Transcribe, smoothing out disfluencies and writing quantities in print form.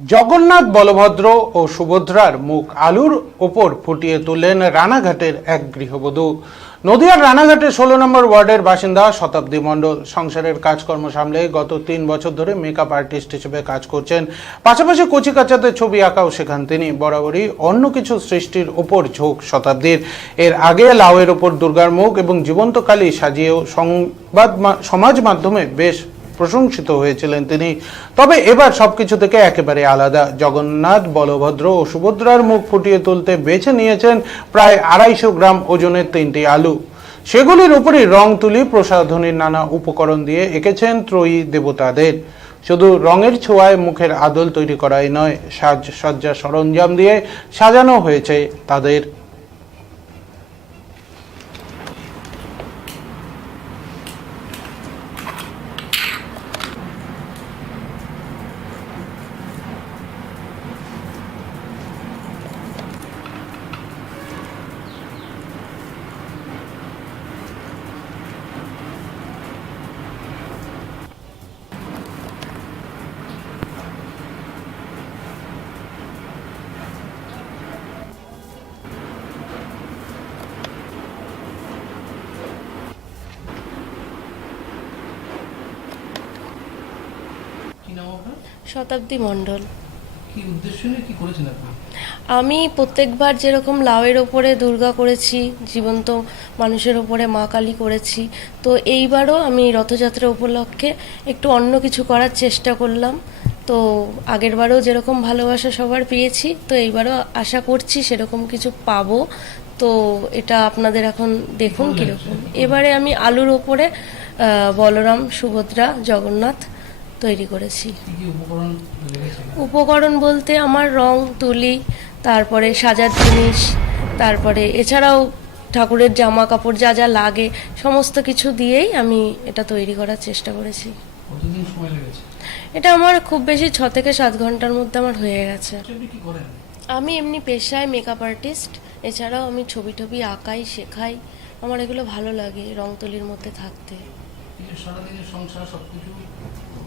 জগন্নাথ, বলভদ্র ও সুভদ্রার মুখ আলুর ওপর ফুটিয়ে তুললেন রানাঘাটের এক গৃহবধূ। নদিয়ার রানাঘাটের 16 নম্বর ওয়ার্ডের বাসিন্দা শতাব্দী মণ্ডল সংসারের কাজকর্ম সামলে গত 3 বছর ধরে মেকআপ আর্টিস্ট হিসেবে কাজ করছেন। পাশাপাশি কচিকাঁচাতে ছবি আঁকাও শেখান তিনি। বরাবরই অন্য কিছু সৃষ্টির ওপর ঝোঁক শতাব্দীর। এর আগে লাউয়ের ওপর দুর্গার মুখ এবং জীবন্ত কালী সাজিয়েও সমাজ মাধ্যমে বেশ প্রশংসিত হয়েছিলেন তিনি। তবে এবার সবকিছু থেকে একেবারে আলাদা। জগন্নাথ, বলভদ্র ও সুভদ্রার মুখ ফুটিয়ে তুলতে বেছে নিয়েছেন প্রায় 250 গ্রাম ওজনের 3টি আলু। সেগুলির উপরই রং তুলি প্রসাধনীর নানা উপকরণ দিয়ে এঁকেছেন ত্রয়ী দেবতাদের। শুধু রঙের ছোঁয়ায় মুখের আদল তৈরি করাই নয়, সাজসজ্জা সরঞ্জাম দিয়ে সাজানো হয়েছে তাদের। শতাব্দী মণ্ডল। কি উদ্দেশ্য নিয়ে কি করেছেন আপনি? আমি প্রত্যেকবার যেরকম লাউয়ের ওপরে দুর্গা করেছি, জীবন্ত মানুষের ওপরে মা কালী করেছি, তো এইবারও আমি রথযাত্রা উপলক্ষে একটু অন্য কিছু করার চেষ্টা করলাম। তো আগেরবারও যেরকম ভালোবাসা সবার পেয়েছি, তো এইবারও আশা করছি সেরকম কিছু পাবো। তো এটা আপনাদের এখন দেখুন কীরকম। এবারে আমি আলুর ওপরে বলরাম, সুভদ্রা, জগন্নাথ তৈরি করেছি। উপকরণ বলতে আমার রং তুলি, তারপরে সাজার জিনিস, তারপরে এছাড়াও ঠাকুরের জামা কাপড় যা যা লাগে সমস্ত কিছু দিয়েই আমি এটা তৈরি করার চেষ্টা করেছি। কতদিন সময় লেগেছে? এটা আমার খুব বেশি 6 থেকে 7 ঘন্টার মধ্যে আমার হয়ে গেছে। আপনি কি করেন? আমি এমনি পেশায় মেকআপ আর্টিস্ট, এছাড়াও আমি ছবি টবি আঁকাই, শেখাই। আমার এগুলো ভালো লাগে রং তুলির মধ্যে থাকতে। সারাদিনের সংসার সবকিছু